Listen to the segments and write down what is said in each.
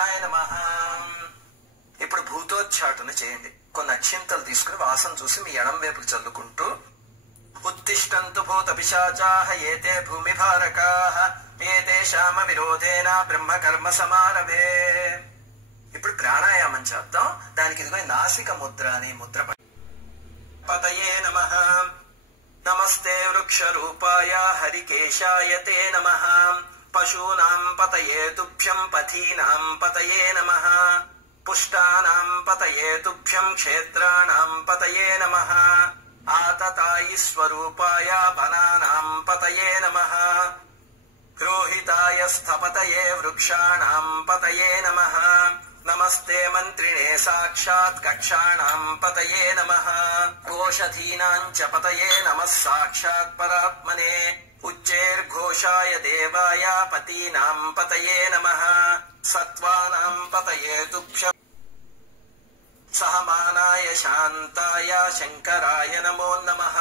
నమః. ఇప్పుడు భూతోచ్చాటన చేయండి. కొన్ని అక్షింతలు తీసుకుని వాసన చూసి మీ ఎడం వైపుకు చల్లుకుంటూ ఉత్తిష్టంతు భూత పిశాచాః ఏతే భూమి భారకాః ఏతేషామ విరోధేన బ్రహ్మ కర్మ సమారభే. ఇప్పుడు ప్రాణాయామం చేద్దాం. దానికి ఇదిగో నాసిక ముద్ర అనే ముద్ర. పతయే నమః. నమస్తే వృక్ష రూపాయ హరికేశాయ తే నమః. పశూనాం పతయే తుభ్యం పథీనాం పతయే నమః. పుష్టానాం పతయే తుభ్యం క్షేత్రాణాం పతయే నమః. ఆతతాయి స్వరూపాయ వనానాం పతయే నమః. గ్రోహితాయ స్థపతయే వృక్షాణాం పతయే నమః. నమస్తే మంత్రిణే సాక్షాత్ కక్షాణాం పతయే నమః. ఓషధీనాం చ పతయే నమః సాక్షాత్ పరాత్మనే. ఉచ్చేర్ఘోషాయ దేవాయ పతీనాం పతయే నమః. సత్వానాం పతయే తుభ్యం సహమానాయ శాంతాయ శంకరాయ నమో నమః.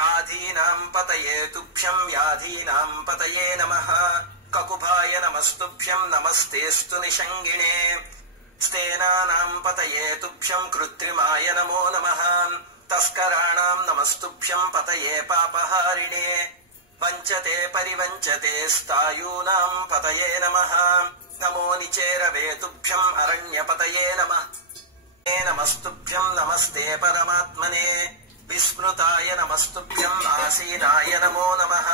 ఆధీనాం పతయే తుభ్యం వ్యాధీనాం పతయే నమః. కకుభాయ నమస్తుభ్యం నమస్తేస్తు నిషంగిణే. స్థేనానాం పతయే తుభ్యం కృత్రిమాయ నమో నమః. తస్కరాణాం నమస్తుభ్యం పతయే పాపహారిణే. వంచతే పరివంచతే స్థాయూనాం పతయే నమః. నమో నిచేరవే తుభ్యం అరణ్యపతయే నమః. నమస్తుభ్యం నమస్తే పరమాత్మనే. విస్మృతాయ నమస్తుభ్యం ఆసీనాయ నమో నమః.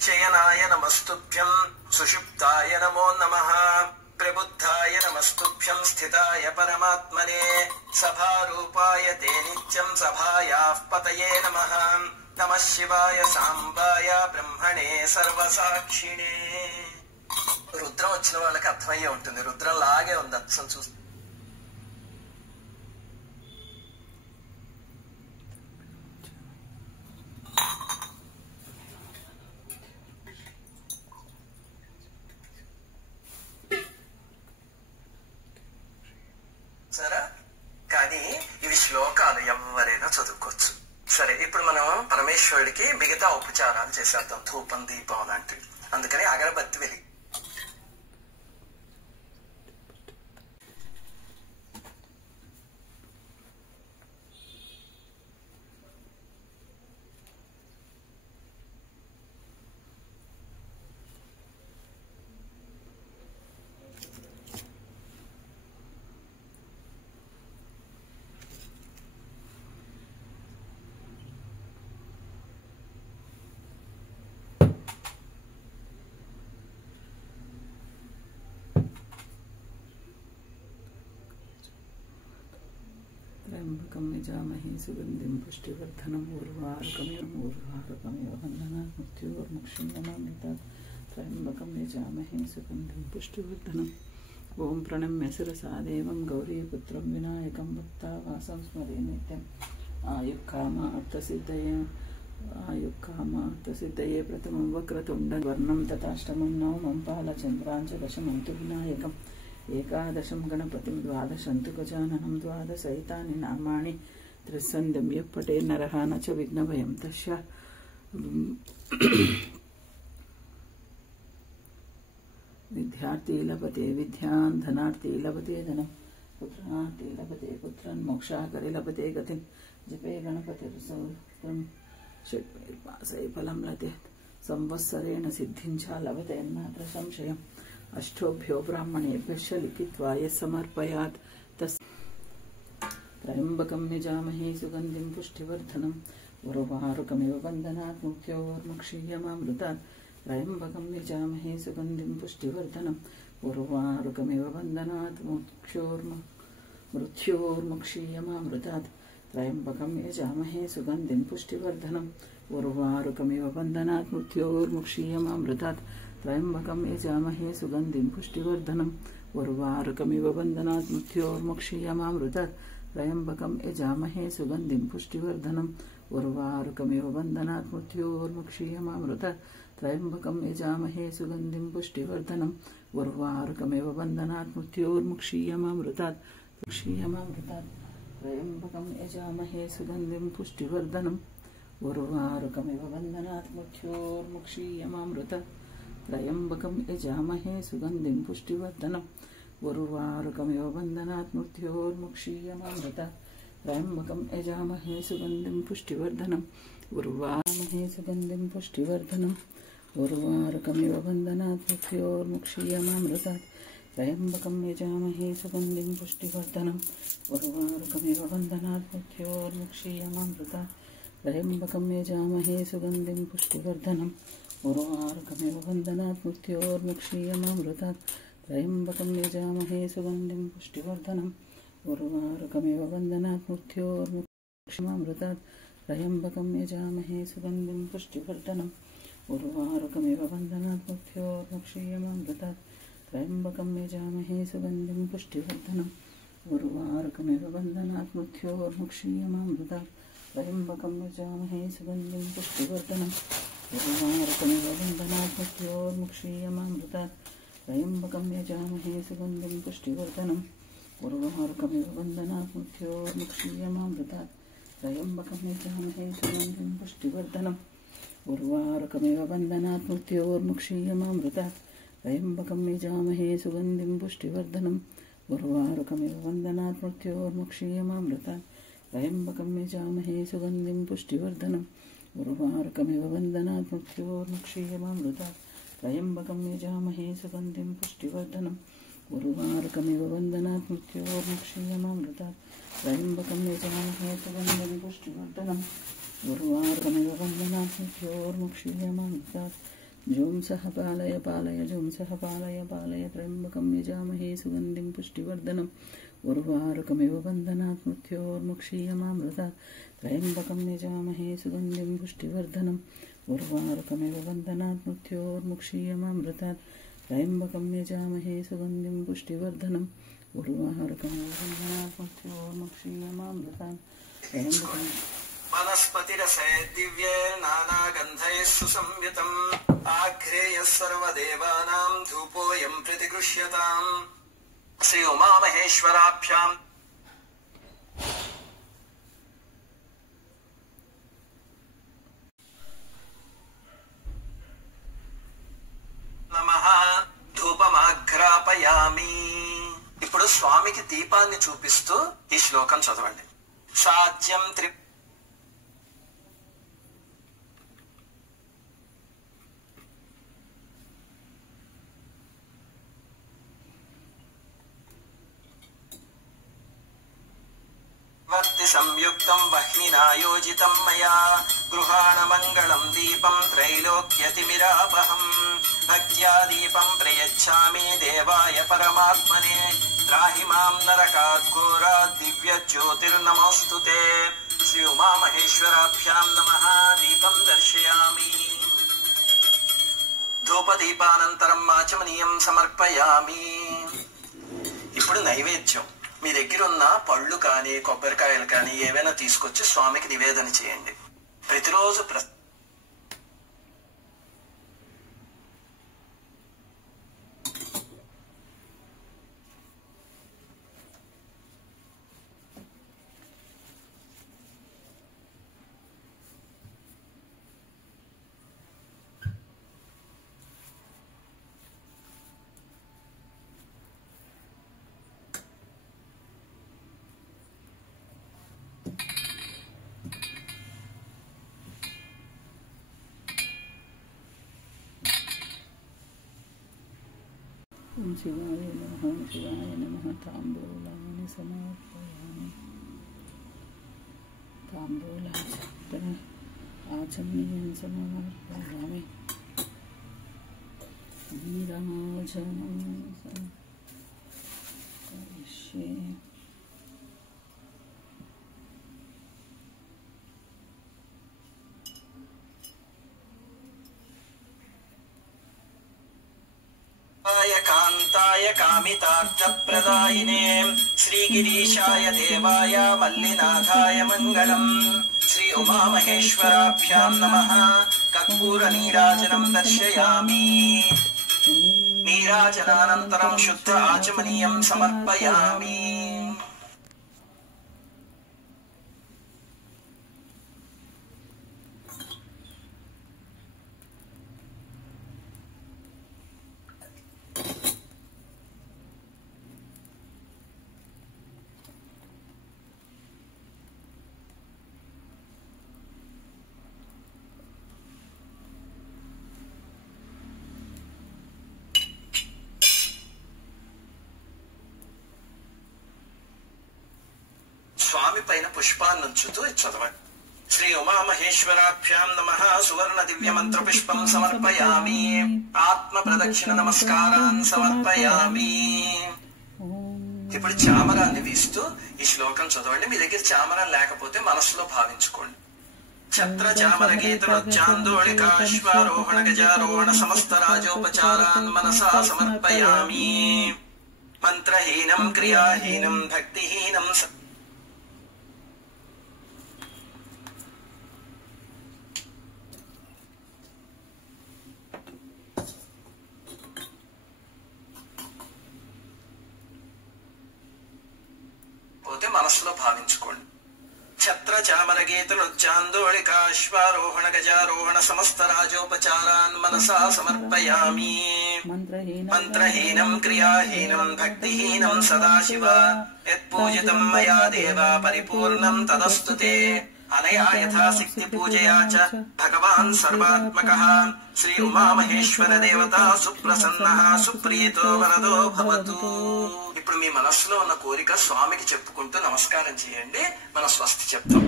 శయనాయ నమస్తుభ్యం సుషుప్తాయ నమో నమః. ప్రబుద్ధాయ నమస్తుభ్యం స్థితాయ పరమాత్మనే. సభారూపాయ తే నిత్యం సభాయాః పతయే నమః. నమః శివాయ సాంబాయ బ్రహ్మణే సర్వసాక్షిణే. రుద్రం వచ్చిన వాళ్ళకి అర్థమయ్యే ఉంటుంది. రుద్రం లాగే ఉంది అర్థం చూస్తే. సరే, కానీ ఇవి శ్లోకాలు ఎవరైనా చదువుకోవచ్చు. సరే, ఇప్పుడు మనం పరమేశ్వరుడికి మిగతా ఉపచారాలు చేసేద్దాం. ధూపం దీపం లాంటివి. అందుకని అగరబత్తి వెలిగి त्र्यम्बकं यजामहे सुगन्धिं पुष्टिवर्धनम् उर्वारुकमिव बन्धनात् मृत्योर्मुक्षीयमामृतात्. त्र्यम्बकं यजामहे सुगन्धिं पुष्टिवर्धनम्. ॐ प्रणम्य शिरसा देवं गौरीपुत्रं विनायकं भक्तावासं स्मरे नित्यम्. आयुक्कामार्थसिद्धये प्रथमं वक्रतुण्डवर्णं तथाष्टमं नवमं पालचन्द्राञ्च दशमं तु विनायकम्. एकादशं गणपतिं द्वादशं तु गजाननं द्वादशैतानि नामानि त्रिस्सन्ध्यं यः पठे नरः न च विघ्नभयं तस्य. विद्यार्थी लभते विद्यां धनार्थी लभते धनं पुत्रार्थी लभते पुत्रं मोक्षाकरे लभते गतिं. जपे गणपतिर्सहस्रं षट्पासै फलं लभेत्. संवत्सरेण सिद्धिं च लभते नात्र संशयम्. अष्टोभ्यो ब्राह्मणेभ्यश्च लिखित्वा यः समर्पयात् तस्. त्र्यम्बकं यजामहे सुगन्धिं पुष्टिवर्धनम्. उर्वारुकमिव बन्धनात् मृत्योर्मुक्षीयमामृतात्. त्र्यम्बकं यजामहे सुगन्धिं पुष्टिवर्धनम्. उर्वारुकमिव बन्धनात् मृत्योर्मुक्षीयमामृतात्. त्र्यम्बकं यजामहे सुगन्धिं पुष्टिवर्धनम्. उर्वारुकमिव बन्धनात् मृत्योर्मुक्षीयमामृतात्. त्र्यम्बकं यजामहे सुगन्धिं पुष्टिवर्धनम्. उर्वारुकमिव बन्धनात् मृत्योर्मुक्षीयमामृतात्. त्र्यम्बकं यजामहे सुगन्धिं पुष्टिवर्धनम्. उर्वारुकमिव बन्धनात् मृत्योर्मुक्षीयमामृतात्. त्र्यम्बकं यजामहे सुगन्धिं पुष्टिवर्धनम्. उर्वारुकमिव बन्धनात् मृत्योर्मुक्षीयमामृतात्. त्र्यम्बकं यजामहे सुगन्धिं पुष्टिवर्धनम्. उर्वारुकमिव बन्धनात् मृत्योर्मुक्षीयमामृतात्. त्र्यम्बकं यजामहे सुगन्धिं पुष्टिवर्धनम् उर्वारुकमिव बन्धनात् मृत्योर्मुक्षीयमामृतात् त्र्यम्बकं यजामहे सुगन्धिं पुष्टिवर्धनम् उर्वारुकमिव सुगन्धिं पुष्टिवर्धनम् उर्वारुकमिव बन्धनात् मृत्योर्मुक्षीयमामृतात् त्र्यम्बकं यजामहे सुगन्धिं पुष्टिवर्धनम् उर्वारुकमिव बन्धनात् मृत्योर्मुक्षीयमामृतात् त्र्यम्बकं यजामहे सुगन्धिं पुष्टिवर्धनम् उर्वारुकमिव बन्धनात् मृत्योर्मुक्षीयमामृतात् त्र्यम्बकं यजामहे सुगन्धिं पुष्टिवर्धनम् उर्वारुकमिव बन्धनात् मृत्योर्मुक्षीयमामृतात् त्र्यम्बकं यजामहे सुगन्धिं पुष्टिवर्धनम् उर्वारुकमिव बन्धनात् मृत्योर्मुक्षीयमामृतात् त्र्यम्बकं यजामहे सुगन्धिं पुष्टिवर्धनम् उर्वारुकमिव बन्धनात् मृत्योर्मुक्षीयमामृतात् त्र्यम्बकं यजामहे सुगन्धिं पुष्टिवर्धनम् उर्वारुकमिव बन्धनात् मृत्योर्मुक्षीयमामृतात् त्र्यम्बकं यजामहे सुगन्धिं पुष्टिवर्धनम् उर्वारुकमिव बन्धनात् मृत्योर्मुक्षीयमामृतात् त्र्यम्बकं यजामहे सुगन्धिं पुष्टिवर्धनम् उर्वारुकमिव बन्धनात् मृत्योर्मुक्षीयमामृतात् त्र्यम्बकं यजामहे सुगन्धिं पुष्टिवर्धनम् उर्वारुकमिव बन्धनात् मृत्योर्मुक्षीयमामृतात् त्र्यम्बकं यजामहे सुगन्धिं पुष्टिवर्धनम् उर्वारुकमिव बन्धनात् मृत्योर्मुक्षीयमामृतात् त्र्यम्बकं यजामहे सुगन्धिं पुष्टिवर्धनम् उर्वारुकमिव बन्धनात् मृत्योर्मुक्षीयमामृतात् त्र्यम्बकं यजामहे सुगन्धिं पुष्टिवर्धनम् उर्वारुकमिव बन्धनात् मृत्योर्मुक्षीयमामृतात् जूं सह पालय पालय जूं सह पालय पालय त्र्यम्बकं यजामहे सुगन्धिं पुष्टिवर्धनम् उर्वारुकमिव बन्धनात् मृत्योर्मुक्षीयमामृतात् त्र्यम्बकं यजामहे सुगन्धिं पुष्टिवर्धनम् उर्वारुकमिव बन्धनात् मृत्योर्मुक्षीयमामृतात् त्र्यम्बकं यजामहे सुगन्धिं पुष्टिवर्धनम् उर्वारुकमिव बन्धनात् मृत्योर्मुक्षीयमामृतात् त्र्यम्बकं वनस्पतिरसे दिव्ये नानागन्धैः सुसंयुतम् आघ्रेयः सर्वदेवानां धूपोऽयं प्रतिगृह्यताम् श्री उमामहेश्वराभ्याम् नमः ధూపమాఘ్రాపయామి. ఇప్పుడు స్వామికి దీపాన్ని చూపిస్తూ ఈ శ్లోకం చదవండి. సాధ్యం వర్తి సంయుక్తం వహ్నినాయోజితం మయా గృహాణ మంగళం దీపం త్రైలోక్యతిమిరాపహం భక్త్యా దీపం ప్రయచ్ఛామి దేవాయ పరమాత్మనే త్రాహి మాం నరకాత్ ఘోరాత్ దివ్య జ్యోతిర్నమోస్తుతే. శ్రీ ఉమామహేశ్వరాభ్యాం నమః. దీపం దర్శయామి. ధూపదీపానంతరం ఆచమనీయం సమర్పయామి. ఇప్పుడు నైవేద్యం. మీ దగ్గర ఉన్న పళ్ళు కానీ కొబ్బరికాయలు కానీ ఏవైనా తీసుకొచ్చి స్వామికి నివేదన చేయండి. ప్రతిరోజు ఓం శివాయ నమః. శివాయ నమః. తాంబూలాన్ని సమర్పయామి. తాంబూలాన్ని ఆచమనీయం సమర్పయామి. నీరాజనం సమర్పయిష్యే. కాంతాయ కామితార్థప్రదాయినే శ్రీగిరీశాయ దేవాయ మల్లినాథాయ మంగళం. శ్రీ ఉమామహేశ్వరాభ్యాం నమః. కర్పూర నీరాజనం దర్శయామి. నీరాజనానంతరం శుద్ధ ఆచమనీయం సమర్పయామి. స్వామి పైన పుష్పాన్ని ఉంచుతూ చదవండి. శ్రీ ఉమామహేశ్వరాభ్యాం నమః సువర్ణ దివ్య మంత్ర పుష్పం సమర్పయామి. ఆత్మ ప్రదక్షిణ నమస్కారాన్ సమర్పయామి. ఇప్పుడు చామరాన్ని వీస్తూ ఈ శ్లోకం చదవండి. మీ దగ్గర చామరం లేకపోతే మనసులో భావించుకోండి. ఛత్ర చామర గీతరోచ్చాందోళికాశ్వారోహణ గజారోహణ సమస్త రాజోపచారాన్ మనసా సమర్పయామి. మంత్రహీనం క్రియాహీనం భక్తిహీనం పోతే మనసులో భావించుకోండి. ఛత్ర చామర గీతరోచ్చాందోళికాశ్వారోహణ గజారోహణ సమస్త రాజోపచారాన్ మనసా సమర్పయామి. మంత్రహీనం క్రియాహీనం భక్తిహీనం సదాశివ యత్పూజితం మయా దేవ పరిపూర్ణం తదస్తు తే. అనయా యథాశక్తి పూజయా చ భగవాన్ సర్వాత్మకః శ్రీ ఉమామహేశ్వర దేవత సుప్రసన్నః సుప్రీతో వరదో భవతు. ఇప్పుడు మీ మనస్సులో ఉన్న కోరిక స్వామికి చెప్పుకుంటూ నమస్కారం చేయండి. మన స్వస్తి చెప్తాం.